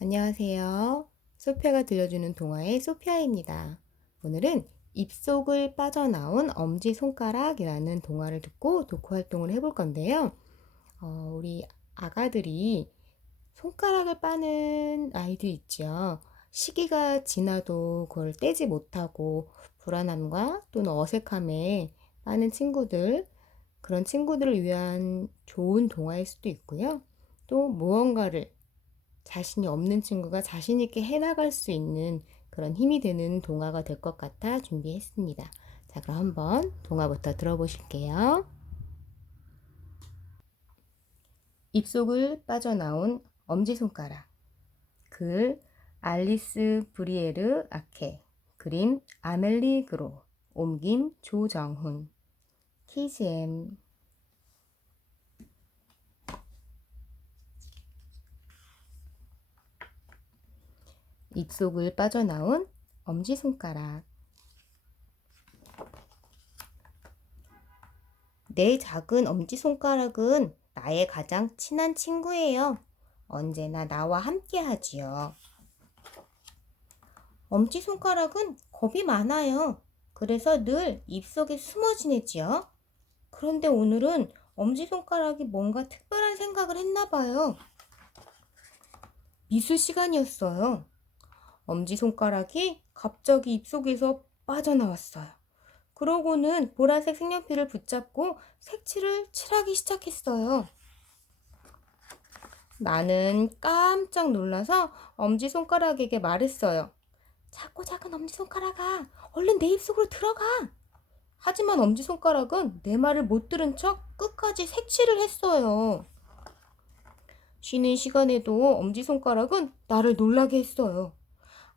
안녕하세요. 소피아가 들려주는 동화의 소피아입니다. 오늘은 입속을 빠져나온 엄지손가락이라는 동화를 듣고 독후 활동을 해볼 건데요. 우리 아가들이 손가락을 빠는 아이들 있죠. 시기가 지나도 그걸 떼지 못하고 불안함과 또는 어색함에 빠는 친구들, 그런 친구들을 위한 좋은 동화일 수도 있고요. 또 무언가를 자신이 없는 친구가 자신 있게 해나갈 수 있는 그런 힘이 되는 동화가 될 것 같아 준비했습니다. 자, 그럼 한번 동화부터 들어보실게요. 입속을 빠져나온 엄지손가락. 글 알리스 브리에르 아케. 그림 아멜리 그로. 옮김 조정훈. KGM. 입속을 빠져나온 엄지손가락. 내 작은 엄지손가락은 나의 가장 친한 친구예요. 언제나 나와 함께 하지요. 엄지손가락은 겁이 많아요. 그래서 늘 입속에 숨어 지내지요. 그런데 오늘은 엄지손가락이 뭔가 특별한 생각을 했나 봐요. 미술 시간이었어요. 엄지손가락이 갑자기 입속에서 빠져나왔어요. 그러고는 보라색 색연필을 붙잡고 색칠을 칠하기 시작했어요. 나는 깜짝 놀라서 엄지손가락에게 말했어요. 작고 작은 엄지손가락아, 얼른 내 입속으로 들어가. 하지만 엄지손가락은 내 말을 못 들은 척 끝까지 색칠을 했어요. 쉬는 시간에도 엄지손가락은 나를 놀라게 했어요.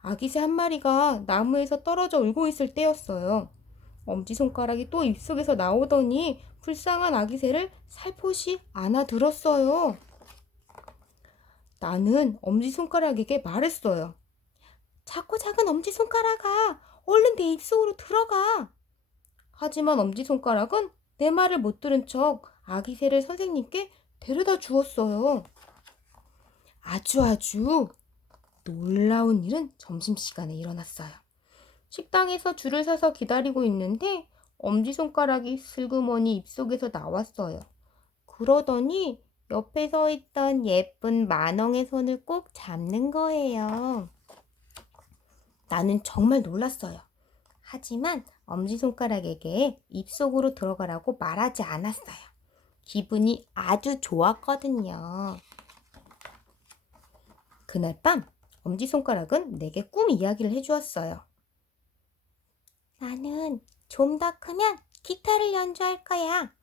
아기새 한 마리가 나무에서 떨어져 울고 있을 때였어요. 엄지손가락이 또 입속에서 나오더니 불쌍한 아기새를 살포시 안아들었어요. 나는 엄지손가락에게 말했어요. 작고 작은 엄지손가락아, 얼른 내 입속으로 들어가. 하지만 엄지손가락은 내 말을 못 들은 척 아기새를 선생님께 데려다 주었어요. 아주 놀라운 일은 점심시간에 일어났어요. 식당에서 줄을 서서 기다리고 있는데 엄지손가락이 슬그머니 입속에서 나왔어요. 그러더니 옆에 서 있던 예쁜 만왕의 손을 꼭 잡는 거예요. 나는 정말 놀랐어요. 하지만 엄지손가락에게 입속으로 들어가라고 말하지 않았어요. 기분이 아주 좋았거든요. 그날 밤 엄지손가락은 내게 꿈 이야기를 해주었어요. 나는 좀 더 크면 기타를 연주할 거야.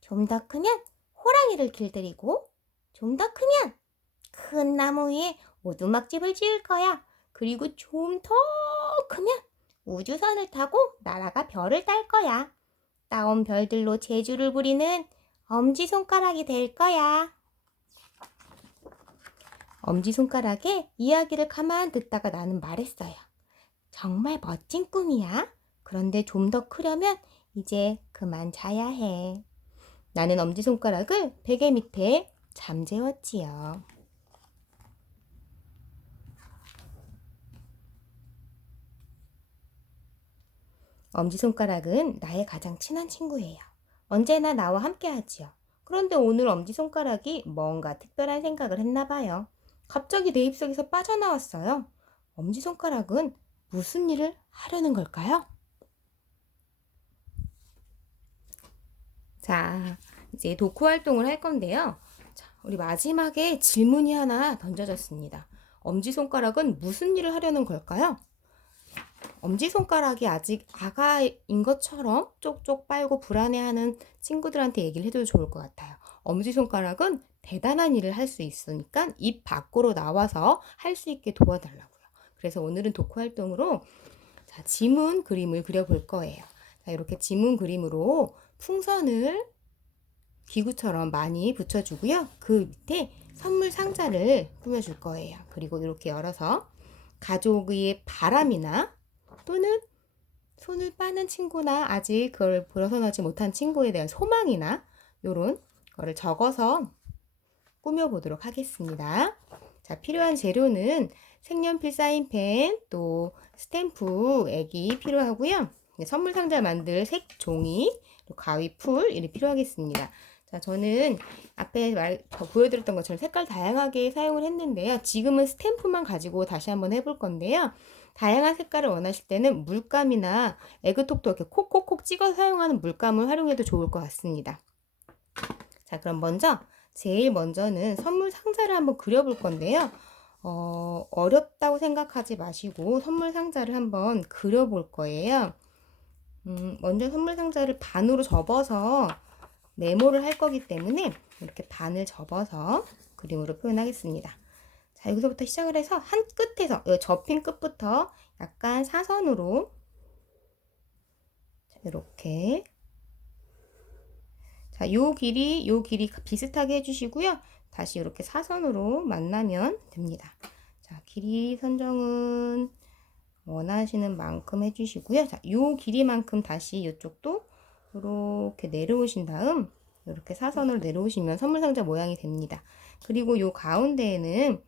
좀 더 크면 호랑이를 길들이고, 좀 더 크면 큰 나무 위에 오두막집을 지을 거야. 그리고 좀 더 크면 우주선을 타고 날아가 별을 딸 거야. 따온 별들로 재주를 부리는 엄지손가락이 될 거야. 엄지손가락의 이야기를 가만 듣다가 나는 말했어요. 정말 멋진 꿈이야. 그런데 좀 더 크려면 이제 그만 자야 해. 나는 엄지손가락을 베개 밑에 잠재웠지요. 엄지손가락은 나의 가장 친한 친구예요. 언제나 나와 함께 하지요. 그런데 오늘 엄지손가락이 뭔가 특별한 생각을 했나 봐요. 갑자기 내 입속에서 빠져나왔어요. 엄지손가락은 무슨 일을 하려는 걸까요? 자, 이제 독후 활동을 할 건데요. 자, 우리 마지막에 질문이 하나 던져졌습니다. 엄지손가락은 무슨 일을 하려는 걸까요? 엄지손가락이 아직 아가인 것처럼 쪽쪽 빨고 불안해하는 친구들한테 얘기를 해도 좋을 것 같아요. 엄지손가락은 대단한 일을 할 수 있으니까 입 밖으로 나와서 할 수 있게 도와달라고요. 그래서 오늘은 독후 활동으로 자, 지문 그림을 그려볼 거예요. 자, 이렇게 지문 그림으로 풍선을 기구처럼 많이 붙여주고요. 그 밑에 선물 상자를 꾸며줄 거예요. 그리고 이렇게 열어서 가족의 바람이나 또는 손을 빠는 친구나 아직 그걸 벗어나지 못한 친구에 대한 소망이나 이런 거를 적어서 꾸며보도록 하겠습니다. 자, 필요한 재료는 색연필, 사인펜, 또 스탬프, 액이 필요하고요. 선물 상자 만들 색 종이, 또 가위, 풀 이렇게 필요하겠습니다. 자, 저는 앞에 보여드렸던 것처럼 색깔 다양하게 사용을 했는데요. 지금은 스탬프만 가지고 다시 한번 해볼 건데요. 다양한 색깔을 원하실 때는 물감이나 에그톡도 이렇게 콕콕콕 찍어 사용하는 물감을 활용해도 좋을 것 같습니다. 자, 그럼 제일 먼저는 선물 상자를 한번 그려볼 건데요. 어렵다고 생각하지 마시고 선물 상자를 한번 그려볼 거예요. 먼저 선물 상자를 반으로 접어서 네모를 할 거기 때문에 이렇게 반을 접어서 그림으로 표현하겠습니다. 자, 여기서부터 시작을 해서 한 끝에서 접힌 끝부터 약간 사선으로 이렇게, 자, 요 길이 비슷하게 해주시고요. 다시 이렇게 사선으로 만나면 됩니다. 자, 길이 선정은 원하시는 만큼 해주시고요. 자, 요 길이만큼 다시 이쪽도 이렇게 내려오신 다음 이렇게 사선으로 내려오시면 선물 상자 모양이 됩니다. 그리고 요 가운데에는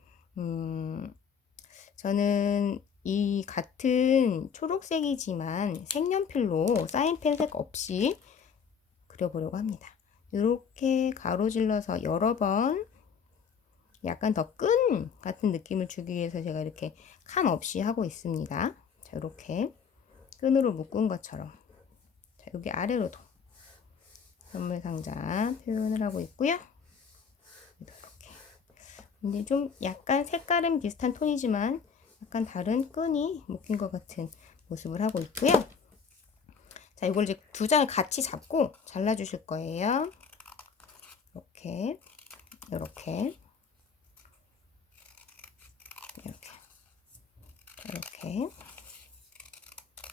저는 이 같은 초록색이지만 색연필로 사인펜 색 없이 그려보려고 합니다. 이렇게 가로질러서 여러 번 약간 더 끈 같은 느낌을 주기 위해서 제가 이렇게 칸 없이 하고 있습니다. 자, 이렇게 끈으로 묶은 것처럼. 자, 여기 아래로도 선물 상자 표현을 하고 있고요. 이렇게. 근데 좀 약간 색깔은 비슷한 톤이지만 약간 다른 끈이 묶인 것 같은 모습을 하고 있고요. 자, 이걸 이제 두 장을 같이 잡고 잘라주실 거예요. 이렇게, 이렇게, 이렇게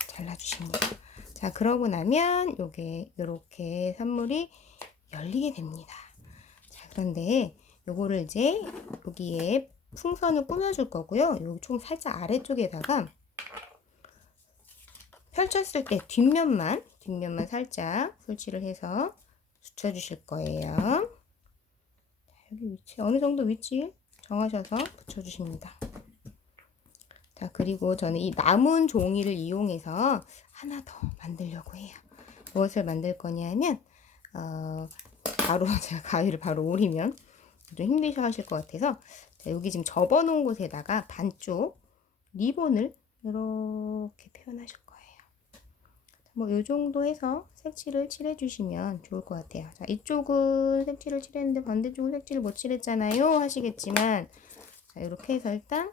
잘라주십니다. 자, 그러고 나면 요게 이렇게 선물이 열리게 됩니다. 자, 그런데 요거를 이제 여기에 풍선을 꾸며줄 거고요. 여기 총 살짝 아래쪽에다가 펼쳤을 때 뒷면만 살짝 설치를 해서 붙여주실 거예요. 자, 여기 위치 어느 정도 위치 정하셔서 붙여주십니다. 자, 그리고 저는 이 남은 종이를 이용해서 하나 더 만들려고 해요. 무엇을 만들 거냐면 바로 제가 가위를 바로 오리면 좀 힘드셔 하실 것 같아서, 자, 여기 지금 접어 놓은 곳에다가 반쪽 리본을 이렇게 표현하실 거예요. 뭐 요 정도 해서 색칠을 칠해 주시면 좋을 것 같아요. 자, 이쪽은 색칠을 칠했는데 반대쪽은 색칠을 못 칠했잖아요 하시겠지만, 자, 이렇게 해서 일단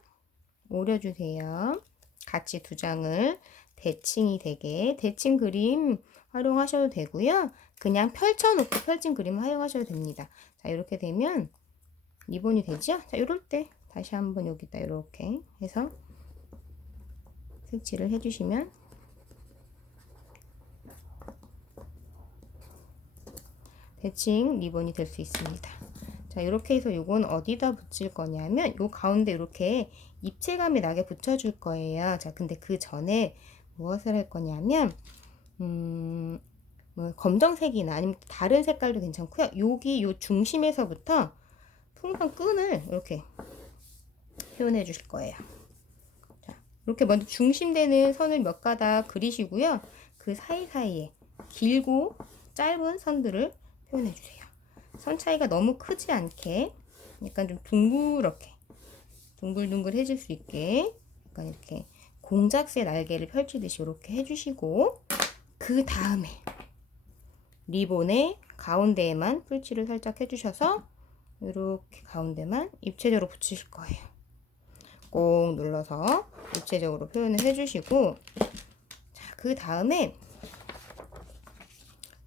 오려주세요. 같이 두 장을 대칭이 되게, 대칭 그림 활용하셔도 되고요. 그냥 펼쳐놓고 펼친 그림 활용하셔도 됩니다. 자, 이렇게 되면 리본이 되죠? 자, 이럴 때 다시 한번 여기다 이렇게 해서 색칠을 해주시면 대칭 리본이 될 수 있습니다. 자, 이렇게 해서 요건 어디다 붙일 거냐면 요 가운데 이렇게 입체감이 나게 붙여줄 거예요. 자, 근데 그 전에 무엇을 할 거냐면 뭐 검정색이나 아니면 다른 색깔도 괜찮고요. 여기 요 중심에서부터 풍선 끈을 이렇게 표현해 주실 거예요. 자, 이렇게 먼저 중심되는 선을 몇 가닥 그리시고요. 그 사이사이에 길고 짧은 선들을 표현해 주세요. 선 차이가 너무 크지 않게 약간 좀 둥그렇게 둥글둥글해질 수 있게 약간 이렇게 공작새 날개를 펼치듯이 이렇게 해주시고, 그 다음에 리본의 가운데에만 풀칠을 살짝 해주셔서 이렇게 가운데만 입체적으로 붙이실 거예요. 꼭 눌러서 입체적으로 표현을 해주시고, 자, 그 다음에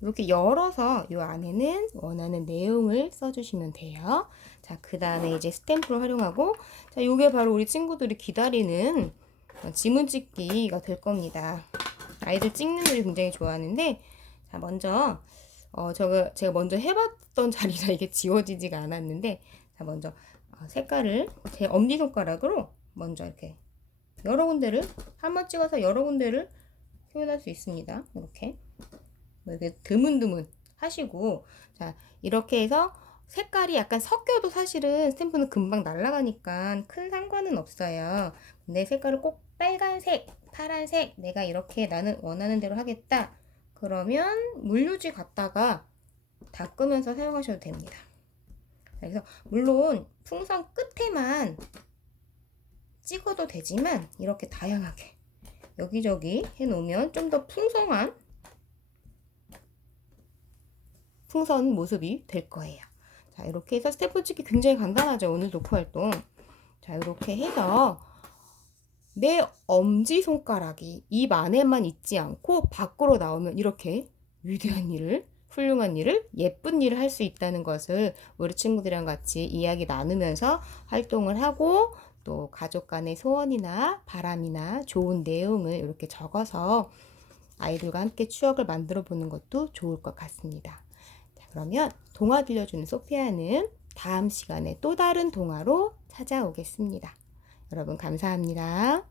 이렇게 열어서 이 안에는 원하는 내용을 써주시면 돼요. 자, 그 다음에 이제 스탬프를 활용하고, 자, 요게 바로 우리 친구들이 기다리는 지문 찍기가 될 겁니다. 아이들 찍는 걸 굉장히 좋아하는데, 자, 먼저 제가 먼저 해봤던 자리라 이게 지워지지가 않았는데, 자, 먼저 색깔을 제 엄지손가락으로 먼저 이렇게 여러 군데를 한번 찍어서 여러 군데를 표현할 수 있습니다. 이렇게 드문드문 하시고, 자, 이렇게 해서 색깔이 약간 섞여도 사실은 스탬프는 금방 날아가니까 큰 상관은 없어요. 근데 색깔을 꼭 빨간색, 파란색, 내가 이렇게 나는 원하는 대로 하겠다. 그러면 물유지 갖다가 닦으면서 사용하셔도 됩니다. 그래서 물론 풍선 끝에만 찍어도 되지만 이렇게 다양하게 여기저기 해놓으면 좀 더 풍성한 풍선 모습이 될 거예요. 자, 이렇게 해서 스탬프 찍기 굉장히 간단하죠. 오늘 도크 활동. 자, 이렇게 해서 내 엄지손가락이 입 안에만 있지 않고 밖으로 나오면 이렇게 위대한 일을, 훌륭한 일을, 예쁜 일을 할 수 있다는 것을 우리 친구들이랑 같이 이야기 나누면서 활동을 하고 또 가족 간의 소원이나 바람이나 좋은 내용을 이렇게 적어서 아이들과 함께 추억을 만들어 보는 것도 좋을 것 같습니다. 자, 그러면 동화 들려주는 소피아는 다음 시간에 또 다른 동화로 찾아오겠습니다. 여러분 감사합니다.